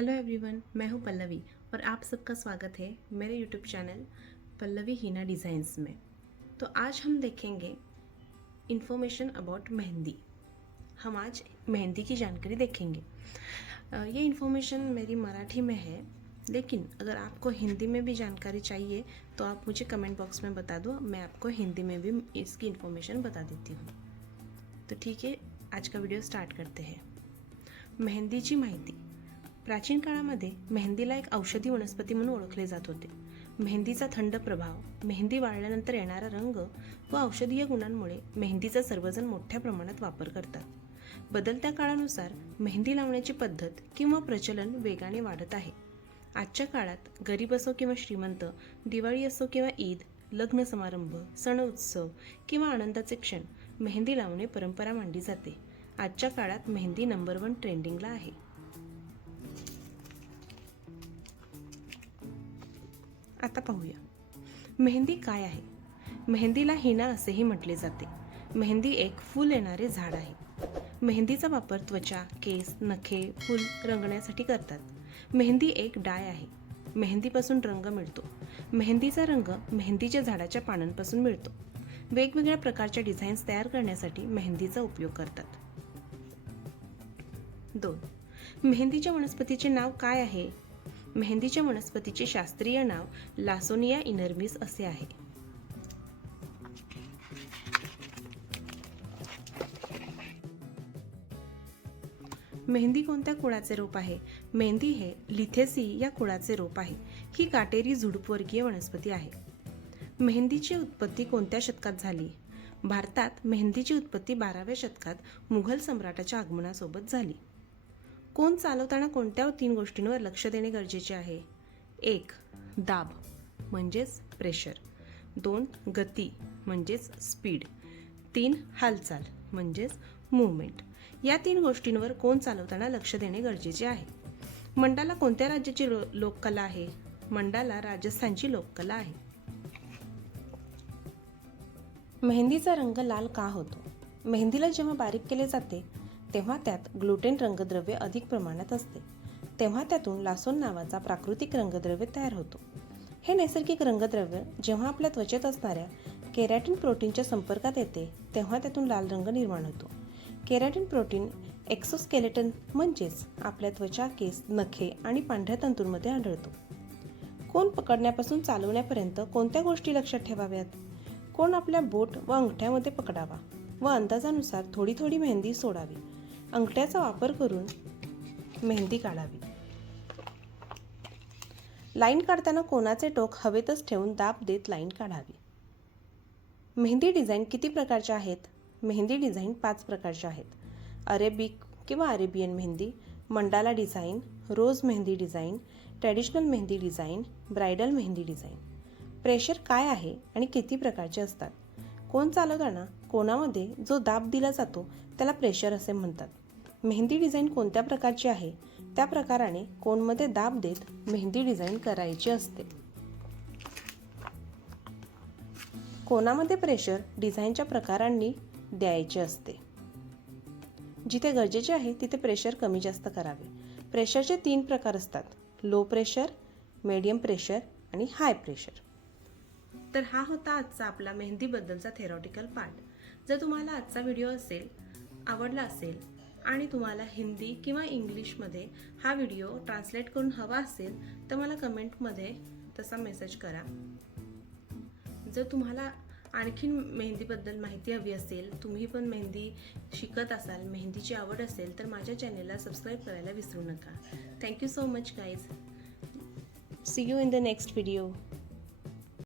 Hello everyone, मैं हूं पल्लवी और आप सबका स्वागत है मेरे YouTube channel Pallavi Heena designs में। तो आज हम देखेंगे इन्फॉर्मेशन अबाउट मेहंदी। हम आज मेहंदी की जानकारी देखेंगे। ये इन्फॉर्मेशन मेरी मराठी में है, लेकिन अगर आपको हिंदी में भी जानकारी चाहिए तो आप मुझे कमेंट बॉक्स में बता दो, मैं आपको हिंदी में भी इसकी इन्फॉर्मेशन बता देती हूँ। तो ठीक है, आज का व्हिडिओ स्टार्ट करते हैं। मेहंदीची माहिती। प्राचीन काळामध्ये मेहंदीला एक औषधी वनस्पती म्हणून ओळखले जात होते। मेहंदीचा थंड प्रभाव, मेहंदी वाळल्यानंतर येणारा रंग व औषधीय गुणांमुळे मेहंदीचा सर्वजण मोठ्या प्रमाणात वापर करतात। बदलत्या काळानुसार मेहंदी लावण्याची पद्धत किंवा प्रचलन वेगाने वाढत आहे। आजच्या काळात गरीब असो किंवा श्रीमंत, दिवाळी असो किंवा ईद, लग्न समारंभ, सण उत्सव किंवा आनंदाचे क्षण, मेहंदी लावणे परंपरा मानली जाते। आजच्या काळात मेहंदी नंबर 1 ट्रेंडिंगला आहे। आता पाहूया मेहंदी काय आहे। मेहंदीला हिना असेही म्हटले जाते। मेहंदी एक फूल येणारे झाड आहे। मेहंदीचा वापर त्वचा, केस, नखे, फूल रंगण्यासाठी करतात। मेहंदी एक डाय आहे। मेहंदीपासून रंग मिळतो। मेहंदीचा रंग मेहंदीच्या झाडाच्या पानांपासून मिळतो। वेगवेगळ्या प्रकारच्या डिझाईन्स तयार करण्यासाठी मेहंदीचा उपयोग करतात। 2. मेहंदीच्या वनस्पतीचे नाव काय आहे? मेहंदीच्या वनस्पतीचे शास्त्रीय नाव लासोनिया इनर्मिस असे आहे। मेहंदी कोणत्या कुळाचे रोप आहे? मेहंदी हे लिथेसी या कुळाचे रोप आहे। ही काटेरी झुडुपवर्गीय वनस्पती आहे। मेहंदीची उत्पत्ती कोणत्या शतकात झाली? भारतात मेहंदीची उत्पत्ती 12व्या शतकात मुघल सम्राटाच्या आगमनासोबत झाली। कोण चालवताना कोणत्या 3 गोष्टींवर लक्ष देणे गरजेचे आहे? 1. दाब म्हणजेच प्रेशर, 2. गती म्हणजेच स्पीड, 3. हालचाल म्हणजेच मूवमेंट। या 3 गोष्टींवर कोण चालवताना लक्ष देणे गरजेचे आहे। मंडाला कोणत्या राज्याची लोककला आहे? मंडाला राजस्थानची लोककला आहे। मेहंदीचा रंग लाल का होतो? मेहंदीला जेव्हा बारीक केले जाते तेव्हा त्यात ग्लुटेन रंगद्रव्य अधिक प्रमाणात असते। तेव्हा त्यातून लासोन नावाचा प्राकृतिक रंगद्रव्य तयार होतो। हे नैसर्गिक रंगद्रव्य जेव्हा आपल्या त्वचेत असणाऱ्या केरॅटिन प्रोटीनच्या संपर्कात येते तेव्हा त्यातून लाल रंग निर्माण होतो। केरॅटिन प्रोटीन एक्सोस्केलेटन म्हणजेच आपल्या त्वचा, केस, नखे आणि पांढऱ्या तंतूंमध्ये आढळतो। कोण पकडण्यापासून चालवण्यापर्यंत कोणत्या गोष्टी लक्षात ठेवाव्यात? कोण आपल्या बोट व अंगठ्यामध्ये पकडावा व अंदाजानुसार थोडी थोडी मेहंदी सोडावी। अंगठ्याचा वापर करून मेहंदी काढावी। लाईन काढताना कोणाचे टोक हवेतच ठेवून दाब देत लाईन काढावी। मेहंदी डिझाईन किती प्रकारच्या आहेत? मेहंदी डिझाईन 5 प्रकारच्या आहेत। अरेबिक किंवा Arabian mehndi, mandala design, rose mehndi design, traditional mehndi design, bridal mehndi design. Pressure काय आहे आणि किती प्रकारचे असतात? कोण चालवताना कोणामध्ये जो दाब दिला जातो त्याला प्रेशर असे म्हणतात। मेहंदी डिझाईन कोणत्या प्रकारची आहे? त्या प्रकाराने कोनमध्ये दाब देत मेहंदी डिझाईन करायची असते। कोनामध्ये प्रेशर डिझाईनच्या प्रकारांनी द्यायचे असते। जिथे गरजेचे आहे तिथे प्रेशर कमी जास्त करावे। प्रेशरचे 3 प्रकार असतात: लो प्रेशर, मीडियम प्रेशर आणि हाय प्रेशर। तर हा होता आजचा आपला मेहंदीबद्दलचा थेरॉटिकल पार्ट। जर तुम्हाला आजचा व्हिडिओ आवडला असेल आणि तुम्हाला हिंदी किंवा इंग्लिशमध्ये हा व्हिडिओ ट्रान्सलेट करून हवा असेल तर मला कमेंटमध्ये तसा मेसेज करा। जर तुम्हाला आणखीन मेहंदीबद्दल माहिती हवी असेल, तुम्ही पण मेहंदी शिकत असाल, मेहंदीची आवड असेल तर माझ्या चॅनेलला सबस्क्राईब करायला विसरू नका। Thank you so much guys. See you in the next video.